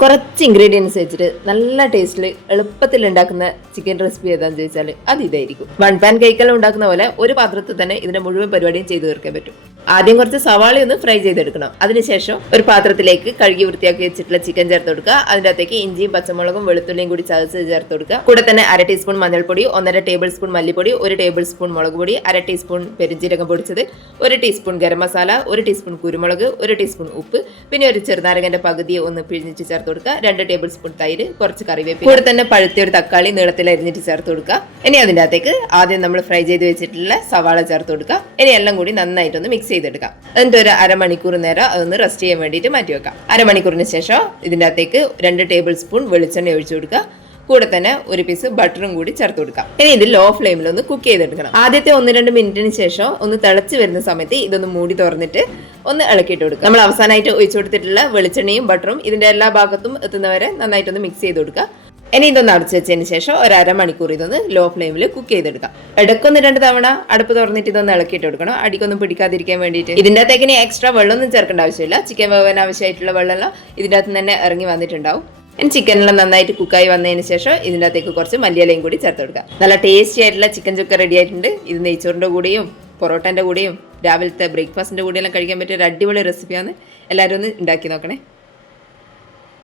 കുറച്ച് ഇൻഗ്രീഡിയൻസ് വെച്ചിട്ട് നല്ല ടേസ്റ്റിൽ എളുപ്പത്തിൽ ഉണ്ടാക്കുന്ന ചിക്കൻ റെസിപ്പി ഏതാണെന്ന് ചോദിച്ചാൽ അത് ഇതായിരിക്കും. വൺ പാൻ കേക്കെല്ലാം ഉണ്ടാക്കുന്ന പോലെ ഒരു പാത്രത്തിൽ തന്നെ ഇതിന്റെ മുഴുവൻ പരിപാടിയും ചെയ്തു തീർക്കാൻ പറ്റും. ആദ്യം കുറച്ച് സവാള ഒന്ന് ഫ്രൈ ചെയ്തെടുക്കണം. അതിനുശേഷം ഒരു പാത്രത്തിലേക്ക് കഴുകി വൃത്തിയാക്കി വെച്ചിട്ടുള്ള ചിക്കൻ ചേർത്ത് കൊടുക്കുക. അതിന്റെ അകത്തേക്ക് ഇഞ്ചിയും പച്ചമുളകും വെളുത്തുള്ളിയും കൂടി ചതച്ച് ചേർത്ത് കൊടുക്കുക. കൂടെ തന്നെ അര ടീസ്പൂൺ മഞ്ഞൾപ്പൊടി ഒന്നര ടേബിൾ സ്പൂൺ മല്ലിപ്പൊടി ഒരു ടേബിൾ സ്പൂൺ മുളക് പൊടി അര ടീസ്പൂൺ പെരിഞ്ചീരകം പൊടിച്ചത് ഒരു ടീസ്പൂൺ ഗരം മസാല ഒരു ടീസ്പൂൺ കുരുമുളക് ഒരു ടീസ്പൂൺ ഉപ്പ് പിന്നെ ഒരു ചെറുനാരകന്റെ പകുതി ഒന്ന് പിഴിഞ്ഞിട്ട് ചേർത്ത് കൊടുക്കുക. രണ്ട് ടേബിൾ സ്പൂൺ തൈര് കുറച്ച് കറിവേപ്പില. കൂടെ തന്നെ പഴുത്തിയ ഒരു തക്കാളി നീളത്തിൽ അരിഞ്ഞിട്ട് ചേർത്ത് കൊടുക്കുക. ഇനി അതിന്റെ അകത്തേക്ക് ആദ്യം നമ്മൾ ഫ്രൈ ചെയ്ത് വെച്ചിട്ടുള്ള സവാള ചേർത്ത് കൊടുക്കുക. ഇനി എല്ലാം കൂടി നന്നായിട്ടൊന്ന് മിക്സ് ചെയ്തെടുക്കാം. എന്നിട്ട് ഒരു അരമണിക്കൂർ നേരം അതൊന്ന് റെസ്റ്റ് ചെയ്യാൻ വേണ്ടിയിട്ട് മാറ്റി വെക്കാം. അരമണിക്കൂറിന് ശേഷം ഇതിന്റെ അകത്തേക്ക് രണ്ട് ടേബിൾ സ്പൂൺ വെളിച്ചെണ്ണ ഒഴിച്ചു കൊടുക്കുക. കൂടെ തന്നെ ഒരു പീസ് ബട്ടറും കൂടി ചേർത്ത് കൊടുക്കാം. ഇനി ഇത് ലോ ഫ്ലെയിമിൽ ഒന്ന് കുക്ക് ചെയ്തെടുക്കണം. ആദ്യത്തെ ഒന്ന് രണ്ട് മിനിറ്റിന് ശേഷം ഒന്ന് തിളച്ച് വരുന്ന സമയത്ത് ഇതൊന്ന് മൂടി തുറന്നിട്ട് ഒന്ന് ഇളക്കിയിട്ട് കൊടുക്കുക. നമ്മൾ അവസാനമായിട്ട് ഒഴിച്ചു കൊടുത്തിട്ടുള്ള വെളിച്ചെണ്ണയും ബട്ടറും ഇതിന്റെ എല്ലാ ഭാഗത്തും എത്തുന്നവരെ നന്നായിട്ടൊന്ന് മിക്സ് ചെയ്ത് കൊടുക്കുക. ഇനി ഇതൊന്ന് അടച്ചു വെച്ചതിന് ശേഷം ഒരു അരമണിക്കൂർ ഇതൊന്ന് ലോ ഫ്ലെയിമിൽ കുക്ക് ചെയ്തെടുക്കാം. ഇടയ്ക്കൊന്ന് രണ്ട് തവണ അടുപ്പ് തുറന്നിട്ട് ഇതൊന്ന് ഇളക്കിയിട്ട് കൊടുക്കണം. അടിക്കൊന്നും പിടിക്കാതിരിക്കാൻ വേണ്ടിയിട്ട്. ഇതിന്റെ അകത്തേക്ക് എക്സ്ട്രാ വെള്ളമൊന്നും ചേർക്കേണ്ട ആവശ്യമില്ല. ചിക്കൻ വേവാൻ ആവശ്യമായിട്ടുള്ള വെള്ളമെല്ലാം ഇതിന്റെ അകത്ത് തന്നെ ഇറങ്ങി വന്നിട്ടുണ്ടാവും. ഇനി ചിക്കനെല്ലാം നന്നായിട്ട് കുക്കായി വന്നതിന് ശേഷം ഇതിന്റെ അകത്തേക്ക് കുറച്ച് മല്ലിയിലയും കൂടി ചേർത്ത് കൊടുക്കുക നല്ല ടേസ്റ്റി ആയിട്ടുള്ള ചിക്കൻ ചുക്ക റെഡി ആയിട്ടുണ്ട്. ഇത് നെയ്ച്ചോറിന്റെ കൂടെയും പൊറോട്ടന്റെ കൂടെയും രാവിലത്തെ ബ്രേക്ക്ഫാസ്റ്റിന്റെ കൂടെയെല്ലാം കഴിക്കാൻ പറ്റിയ ഒരു അടിപൊളി റെസിപ്പിയാണ് എല്ലാവരും ഒന്ന് ഉണ്ടാക്കി നോക്കണേ.